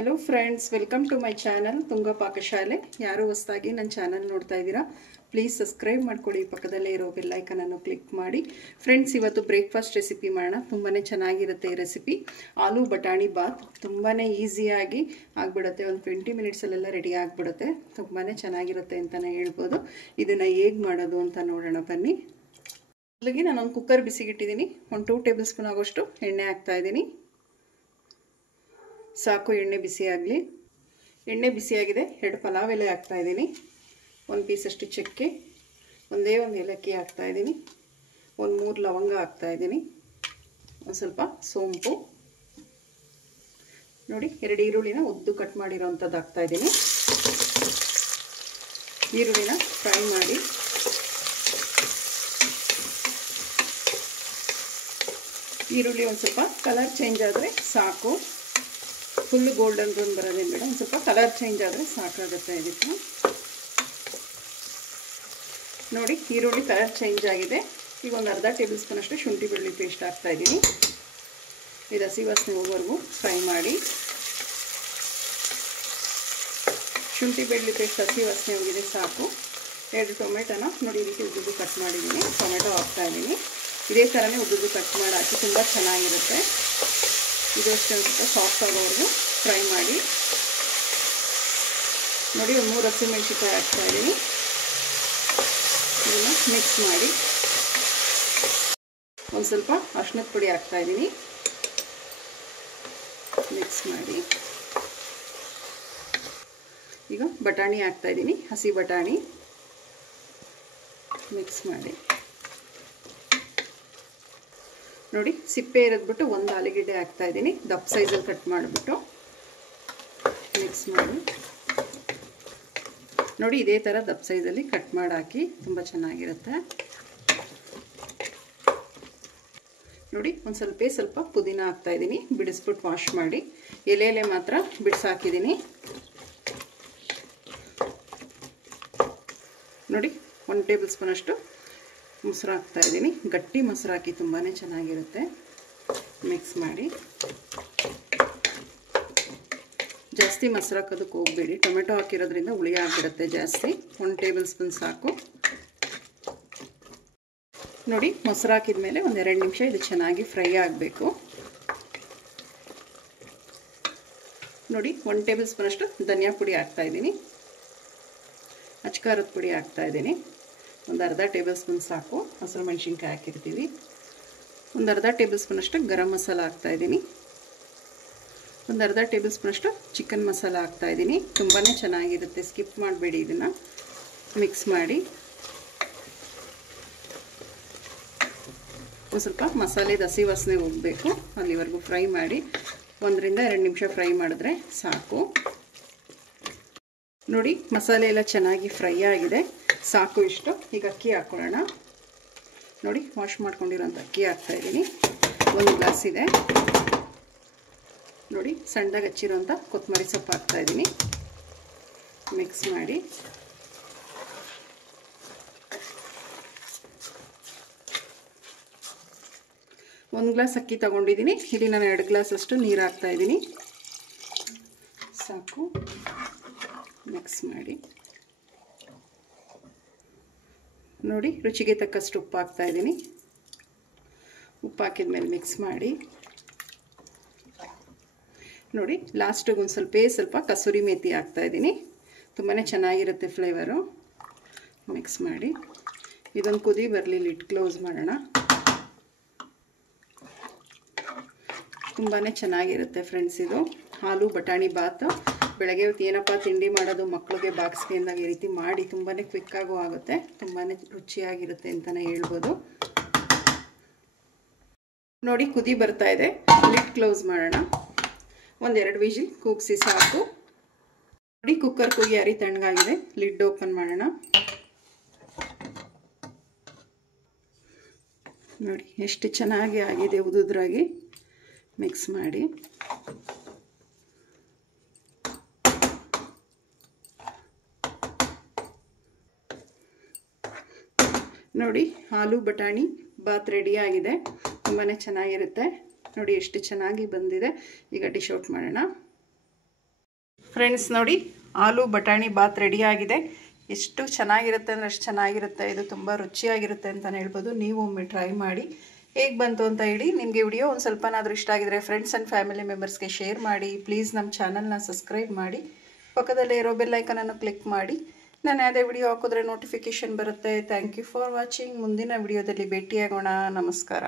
Hello friends, welcome to my channel Tunga ಪಾಕಶಾಲೆ. ಯಾರು ಹೊಸದಾಗಿ ನನ್ನ ಚಾನಲ್ ನೋಡ್ತಾ ಇದ್ದೀರಾ, ಪ್ಲೀಸ್ ಸಬ್ಸ್ಕ್ರೈಬ್ ಮಾಡ್ಕೊಳ್ಳಿ. ಪಕ್ಕದಲ್ಲೇ ಇರೋ ಬೆಲ್ ಐಕಾನ್ ಅನ್ನು ಕ್ಲಿಕ್ ಮಾಡಿ. ಫ್ರೆಂಡ್ಸ್, ಇವತ್ತು ಬ್ರೇಕ್ಫಾಸ್ಟ್ ರೆಸಿಪಿ ಮಾಡೋಣ. ತುಂಬಾನೇ ಚೆನ್ನಾಗಿರುತ್ತೆ ಈ ರೆಸಿಪಿ. ಆಲೂ ಬಟಾಣಿ ಬಾತ್ ತುಂಬಾನೇ ಈಸಿಯಾಗಿ ಆಗಿಬಿಡುತ್ತೆ. ಒಂದು 20 ಮಿನಿಟ್ಸಲ್ಲೆಲ್ಲ ರೆಡಿ ಆಗಿಬಿಡುತ್ತೆ. ತುಂಬಾನೇ ಚೆನ್ನಾಗಿರುತ್ತೆ ಅಂತಲೇ ಹೇಳ್ಬೋದು. ಇದನ್ನು ಹೇಗೆ ಮಾಡೋದು ಅಂತ ನೋಡೋಣ ಬನ್ನಿ. ಮೊದಲಿಗೆ ನಾನೊಂದು ಕುಕ್ಕರ್ ಬಿಸಿಗಿಟ್ಟಿದ್ದೀನಿ. ಒಂದು 2 ಟೇಬಲ್ ಸ್ಪೂನ್ ಆಗೋಷ್ಟು ಎಣ್ಣೆ ಹಾಕ್ತಾ ಇದ್ದೀನಿ. ಸಾಕು, ಎಣ್ಣೆ ಬಿಸಿಯಾಗಲಿ. ಎಣ್ಣೆ ಬಿಸಿಯಾಗಿದೆ. 2 ಪಲಾವ್ ಎಲೆ ಹಾಕ್ತಾ ಇದ್ದೀನಿ. 1 ಪೀಸಷ್ಟು ಚಕ್ಕೆ, ಒಂದೇ ಒಂದು ಏಲಕ್ಕಿ ಹಾಕ್ತಾ ಇದ್ದೀನಿ. 1-3 ಲವಂಗ ಹಾಕ್ತಾ ಇದ್ದೀನಿ. ಒಂದು ಸ್ವಲ್ಪ ಸೋಂಪು ನೋಡಿ. 2 ಈರುಳ್ಳಿನ ಉದ್ದು ಕಟ್ ಮಾಡಿರೋವಂಥದ್ದು ಹಾಕ್ತಾ ಇದ್ದೀನಿ. ಈರುಳ್ಳಿನ ಫ್ರೈ ಮಾಡಿ ಈರುಳ್ಳಿ ಒಂದು ಸ್ವಲ್ಪ ಕಲರ್ ಚೇಂಜ್ ಆದರೆ ಸಾಕು. ಫುಲ್ ಗೋಲ್ಡನ್ ಬ್ರೌನ್ ಬರೋದೇನು ಬೇಡ. ಒಂದು ಸ್ವಲ್ಪ ಕಲರ್ ಚೇಂಜ್ ಆದರೆ ಸಾಕಾಗುತ್ತೆ ಇದಕ್ಕೆ. ನೋಡಿ, ಈರುಳ್ಳಿ ಕಲರ್ ಚೇಂಜ್ ಆಗಿದೆ. ಈಗ ಒಂದು ಅರ್ಧ ಟೇಬಲ್ ಸ್ಪೂನ್ ಅಷ್ಟು ಶುಂಠಿ ಬೆಳ್ಳುಳ್ಳಿ ಪೇಸ್ಟ್ ಹಾಕ್ತಾ ಇದ್ದೀನಿ. ಇದು ಹಸಿ ವಾಸನೆ ಹೋಗೋವರೆಗೂ ಫ್ರೈ ಮಾಡಿ. ಶುಂಠಿ ಬೆಳ್ಳುಳ್ಳಿ ಪೇಸ್ಟ್ ಹಸಿ ವಾಸನೆ ಹೋಗಿದೆ ಸಾಕು. 2 ಟೊಮೆಟೊನ ನೋಡಿ ಈ ರೀತಿ ಉದ್ದುದ್ದು ಕಟ್ ಮಾಡಿದ್ದೀನಿ. ಟೊಮೆಟೊ ಹಾಕ್ತಾ ಇದ್ದೀನಿ. ಇದೇ ಥರನೇ ಉದ್ದುದ್ದು ಕಟ್ ಮಾಡಿ ಹಾಕಿ, ತುಂಬ ಚೆನ್ನಾಗಿರುತ್ತೆ. ಇದು ಅಷ್ಟೇ ಒಂದು ಸ್ವಲ್ಪ ಸಾಫ್ಟ್ ಆಗೋವರೆಗೂ ಫ್ರೈ ಮಾಡಿ. ನೋಡಿ, ಒಂದು 3 ಹಸಿಮೆಣಸಿನಕಾಯಿ ಹಾಕ್ತಾ ಇದ್ದೀನಿ. ಇದನ್ನು ಮಿಕ್ಸ್ ಮಾಡಿ. ಒಂದು ಸ್ವಲ್ಪ ಅರಿಶಿಣದ ಪುಡಿ ಹಾಕ್ತಾ ಇದ್ದೀನಿ. ಮಿಕ್ಸ್ ಮಾಡಿ. ಈಗ ಬಟಾಣಿ ಹಾಕ್ತಾ ಇದ್ದೀನಿ, ಹಸಿ ಬಟಾಣಿ. ಮಿಕ್ಸ್ ಮಾಡಿ. ನೋಡಿ, ಸಿಪ್ಪೆ ಇರೋದ್ಬಿಟ್ಟು ಒಂದು ಆಲೂಗೆಡ್ಡೆ ಹಾಕ್ತಾ ಇದ್ದೀನಿ. ದಪ್ಪ ಸೈಜಲ್ಲಿ ಕಟ್ ಮಾಡಿಬಿಟ್ಟು ಮಿಕ್ಸ್ ಮಾಡಿ. ನೋಡಿ, ಇದೇ ಥರ ದಪ್ಪ ಸೈಜಲ್ಲಿ ಕಟ್ ಮಾಡಿ ಹಾಕಿ, ತುಂಬ ಚೆನ್ನಾಗಿರುತ್ತೆ. ನೋಡಿ, ಒಂದು ಸ್ವಲ್ಪ ಪುದೀನ ಹಾಕ್ತಾ ಇದ್ದೀನಿ. ಬಿಡಿಸ್ಬಿಟ್ಟು ವಾಶ್ ಮಾಡಿ. ಎಲೆ ಮಾತ್ರ ಬಿಡಿಸಾಕಿದ್ದೀನಿ. ನೋಡಿ, 1 ಟೇಬಲ್ ಸ್ಪೂನ್ ಅಷ್ಟು ಮೊಸರು ಹಾಕ್ತಾ ಇದ್ದೀನಿ. ಗಟ್ಟಿ ಮೊಸರು ಹಾಕಿ, ತುಂಬಾ ಚೆನ್ನಾಗಿರುತ್ತೆ. ಮಿಕ್ಸ್ ಮಾಡಿ. ಜಾಸ್ತಿ ಮೊಸರು ಹಾಕೋದಕ್ಕೆ ಹೋಗಬೇಡಿ. ಟೊಮೆಟೊ ಹಾಕಿರೋದ್ರಿಂದ ಹುಳಿ ಆಗಿಬಿಡುತ್ತೆ ಜಾಸ್ತಿ. 1 ಟೇಬಲ್ ಸ್ಪೂನ್ ಸಾಕು. ನೋಡಿ, ಮೊಸರು ಹಾಕಿದ ಮೇಲೆ ಒಂದು 2 ನಿಮಿಷ ಇದು ಚೆನ್ನಾಗಿ ಫ್ರೈ ಆಗಬೇಕು. ನೋಡಿ, 1 ಟೇಬಲ್ ಸ್ಪೂನ್ ಅಷ್ಟು ಧನಿಯಾ ಪುಡಿ ಹಾಕ್ತಾ ಇದ್ದೀನಿ. ಅಚ್ಕಾರದ ಪುಡಿ ಹಾಕ್ತಾ ಇದ್ದೀನಿ. ಒಂದು ಅರ್ಧ ಟೇಬಲ್ ಸ್ಪೂನ್ ಸಾಕು. ಹಸಿರು ಮೆಣಸಿನ್ಕಾಯಿ ಹಾಕಿರ್ತೀವಿ. ಒಂದು ಅರ್ಧ ಟೇಬಲ್ ಸ್ಪೂನ್ ಅಷ್ಟು ಗರಂ ಮಸಾಲ ಹಾಕ್ತಾ ಇದ್ದೀನಿ. ಒಂದು ಅರ್ಧ ಟೇಬಲ್ ಸ್ಪೂನ್ ಅಷ್ಟು ಚಿಕನ್ ಮಸಾಲ ಹಾಕ್ತಾ ಇದ್ದೀನಿ. ತುಂಬಾ ಚೆನ್ನಾಗಿರುತ್ತೆ, ಸ್ಕಿಪ್ ಮಾಡಬೇಡಿ. ಇದನ್ನು ಮಿಕ್ಸ್ ಮಾಡಿ. ಒಂದು ಸ್ವಲ್ಪ ಮಸಾಲೆದ ಹಸಿ ವಾಸನೆ ಹೋಗಬೇಕು, ಅಲ್ಲಿವರೆಗೂ ಫ್ರೈ ಮಾಡಿ. 1 ರಿಂದ 2 ನಿಮಿಷ ಫ್ರೈ ಮಾಡಿದ್ರೆ ಸಾಕು. ನೋಡಿ, ಮಸಾಲೆ ಎಲ್ಲ ಚೆನ್ನಾಗಿ ಫ್ರೈ ಆಗಿದೆ. ಸಾಕು ಇಷ್ಟು. ಈಗ ಅಕ್ಕಿ ಹಾಕ್ಕೊಳ್ಳೋಣ. ನೋಡಿ, ವಾಶ್ ಮಾಡ್ಕೊಂಡಿರೋಂಥ ಅಕ್ಕಿ ಹಾಕ್ತಾ ಇದ್ದೀನಿ. 1 ಗ್ಲಾಸ್ ಇದೆ. ನೋಡಿ, ಸಣ್ಣದಾಗಿ ಹಚ್ಚಿರೋಂಥ ಕೊತ್ತಂಬರಿ ಸೊಪ್ಪು ಹಾಕ್ತಾ ಇದ್ದೀನಿ. ಮಿಕ್ಸ್ ಮಾಡಿ. ಒಂದು ಗ್ಲಾಸ್ ಅಕ್ಕಿ ತಗೊಂಡಿದ್ದೀನಿ. ಇಲ್ಲಿ ನಾನು 2 ಗ್ಲಾಸ್ ಅಷ್ಟು ನೀರು ಹಾಕ್ತಾ ಇದ್ದೀನಿ. ಸಾಕು. ಮಿಕ್ಸ್ ಮಾಡಿ. ನೋಡಿ, ರುಚಿಗೆ ತಕ್ಕಷ್ಟು ಉಪ್ಪು ಹಾಕ್ತಾ ಇದ್ದೀನಿ. ಉಪ್ಪು ಹಾಕಿದ ಮೇಲೆ ಮಿಕ್ಸ್ ಮಾಡಿ. ನೋಡಿ, ಲಾಸ್ಟಿಗೆ ಒಂದು ಸ್ವಲ್ಪ ಕಸೂರಿ ಮೇಥಿ ಹಾಕ್ತಾ ಇದ್ದೀನಿ. ತುಂಬಾ ಚೆನ್ನಾಗಿರುತ್ತೆ ಫ್ಲೇವರು. ಮಿಕ್ಸ್ ಮಾಡಿ. ಇದೊಂದು ಕುದಿ ಬರಲಿ, ಲಿಡ್ ಕ್ಲೋಸ್ ಮಾಡೋಣ. ತುಂಬಾ ಚೆನ್ನಾಗಿರುತ್ತೆ ಫ್ರೆಂಡ್ಸ್ ಇದು ಆಲೂ ಬಟಾಣಿ ಬಾತ್. ಬೆಳಗ್ಗೆ ಹೊತ್ತು ಏನಪ್ಪ ತಿಂಡಿ ಮಾಡೋದು ಮಕ್ಕಳಿಗೆ ಬಾಕ್ಸ್ಗೆ ಅಂದಾಗ ಈ ರೀತಿ ಮಾಡಿ, ತುಂಬಾ ಕ್ವಿಕ್ಕಾಗೂ ಆಗುತ್ತೆ. ತುಂಬಾ ರುಚಿಯಾಗಿರುತ್ತೆ ಅಂತಲೇ ಹೇಳ್ಬೋದು. ನೋಡಿ, ಕುದಿ ಬರ್ತಾ ಇದೆ. ಲಿಡ್ ಕ್ಲೋಸ್ ಮಾಡೋಣ. 1-2 ವಿಜಿಲ್ ಕೂಗಿಸಿ ಸಾಕು. ನೋಡಿ, ಕುಕ್ಕರ್ ಕೂಗಿ ಯಾರಿ ತಣ್ಣಗಾಗಿದೆ. ಲಿಡ್ ಓಪನ್ ಮಾಡೋಣ. ನೋಡಿ, ಎಷ್ಟು ಚೆನ್ನಾಗಿ ಆಗಿದೆ ಉದುದ್ರಾಗಿ. ಮಿಕ್ಸ್ ಮಾಡಿ. ನೋಡಿ, ಆಲೂ ಬಟಾಣಿ ಬಾತ್ ರೆಡಿ ಆಗಿದೆ. ತುಂಬಾ ಚೆನ್ನಾಗಿರುತ್ತೆ. ನೋಡಿ ಎಷ್ಟು ಚೆನ್ನಾಗಿ ಬಂದಿದೆ. ಈಗ ಡಿಶ್ ಔಟ್ ಮಾಡೋಣ. ಫ್ರೆಂಡ್ಸ್ ನೋಡಿ, ಆಲೂ ಬಟಾಣಿ ಬಾತ್ ರೆಡಿಯಾಗಿದೆ. ಎಷ್ಟು ಚೆನ್ನಾಗಿರುತ್ತೆ ಅಂದರೆ ಅಷ್ಟು ಚೆನ್ನಾಗಿರುತ್ತೆ. ಇದು ತುಂಬ ರುಚಿಯಾಗಿರುತ್ತೆ ಅಂತಲೇ ಹೇಳ್ಬೋದು. ನೀವು ಒಮ್ಮೆ ಟ್ರೈ ಮಾಡಿ, ಹೇಗೆ ಬಂತು ಅಂತ ಹೇಳಿ. ನಿಮಗೆ ವಿಡಿಯೋ ಒಂದು ಸ್ವಲ್ಪನಾದರೂ ಇಷ್ಟ ಆಗಿದರೆ ಫ್ರೆಂಡ್ಸ್ ಆ್ಯಂಡ್ ಫ್ಯಾಮಿಲಿ ಮೆಂಬರ್ಸ್ಗೆ ಶೇರ್ ಮಾಡಿ. ಪ್ಲೀಸ್ ನಮ್ಮ ಚಾನಲ್ನ ಸಬ್ಸ್ಕ್ರೈಬ್ ಮಾಡಿ, ಪಕ್ಕದಲ್ಲೇ ಇರೋ ಬೆಲ್ ಐಕನನ್ನು ಕ್ಲಿಕ್ ಮಾಡಿ. ನಾನು ಯಾವುದೇ ವಿಡಿಯೋ ಹಾಕಿದ್ರೆ ನೋಟಿಫಿಕೇಷನ್ ಬರುತ್ತೆ. Thank you for watching. ಮುಂದಿನ ವಿಡಿಯೋದಲ್ಲಿ ಭೇಟಿಯಾಗೋಣ. ನಮಸ್ಕಾರ.